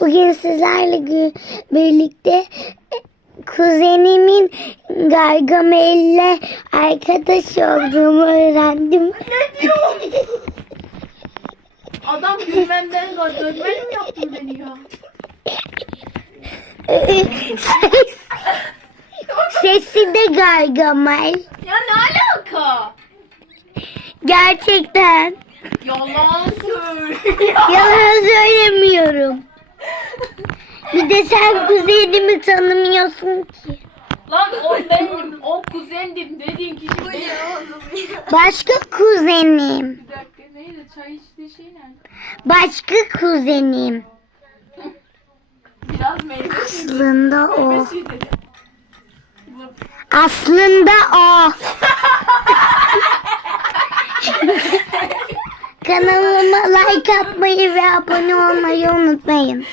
Bugün sizlerle birlikte kuzenimin Gargamel'le arkadaş olduğumu öğrendim. Ne diyor? Adam gülmemden dönmen mi yaptın beni ya? Sesi de Gargamel. Ya ne alaka? Gerçekten. Yalan söylüyor. Yalan söylemiyorum. Bir de sen kuzenimi tanımıyorsun ki. Lan o benim, o kuzendim dediğin kişi benim. Başka kuzenim. Bir dakika neydi? Çay içtiği şey nerede? Başka kuzenim. Biraz meyve Aslında o. suyu dedi. Bu. Aslında o. Kanalıma like atmayı ve abone olmayı unutmayın.